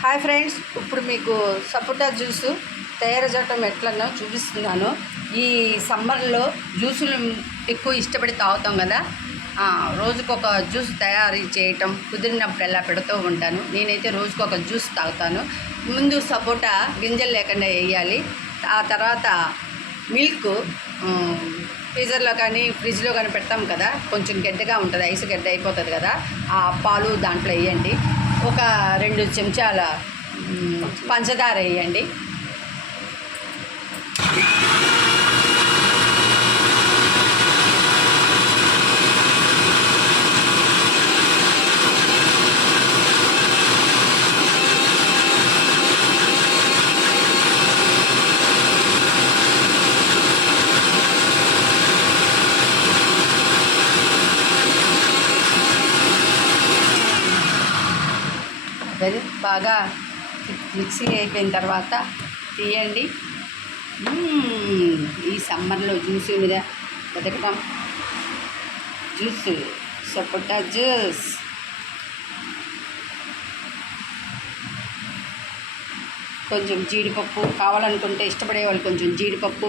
Hi friends ఇప్పుడు మీకు సపోటా juice తయారు చేయటం ఎట్లనో చూపిస్తున్నాను. ఈ సమ్మర్లో జ్యూసులు ఎక్కువ ఇష్టపడి తాగుతాం కదా రోజుకొక జ్యూస్ తయారు చేయటం కుదిరినప్పుడు ఎలా పెడుతూ ఉంటాను. నేనైతే రోజుకొక జ్యూస్ తాగుతాను. ముందు సపోటా గింజలు లేకుండా వేయాలి. ఆ తర్వాత మిల్క్ ఫ్రీజర్లో కానీ ఫ్రిడ్జ్లో కానీ పెడతాం కదా కొంచెం గడ్డగా ఉంటుంది ఐస్ గడ్డ అయిపోతుంది కదా ఆ పాలు దాంట్లో వేయండి. ఒక రెండు చెంచాల పంచదార వేయండి. వెరీ బాగా మిక్సీ అయిపోయిన తర్వాత తీయండి. ఈ సమ్మర్లో జ్యూస్ మీద బతకటం జ్యూస్ సపోటా జ్యూస్. కొంచెం జీడిపప్పు కావాలనుకుంటే ఇష్టపడే వాళ్ళు కొంచెం జీడిపప్పు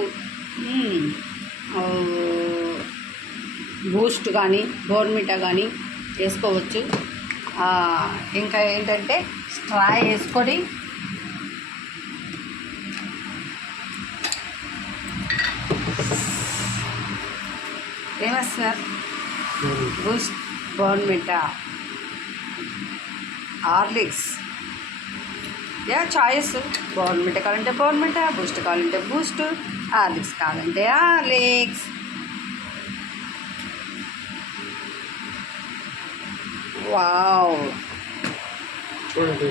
బూస్ట్ కానీ బోర్మిటా కానీ వేసుకోవచ్చు. ఇంకా ఏంటంటే స్ట్రా వేసుకొని ఏమేస్తున్నారు? Boost Bournvita Horlicks. Yeah choice. Bournvita కావాలంటే బోర్న్మిట బూస్ట్ కావాలంటే బూస్ట్ హార్లిక్స్ కావాలంటే హార్లిక్స్. వావ్. చూడండి.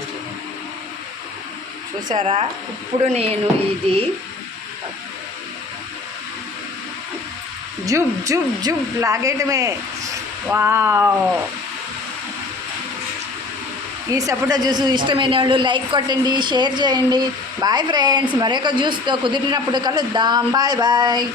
చూసారా? ఇప్పుడు నేను ఇది జుబ్ జుబ్ జుబ్ లాగేయటమే. వావ్. ఈ సపోటా జ్యూస్ ఇష్టమైన వాళ్ళు లైక్ కొట్టండి షేర్ చేయండి. బాయ్ ఫ్రెండ్స్ మరొక జ్యూస్తో కుదిరినప్పుడు కలుద్దాం. Bye bye.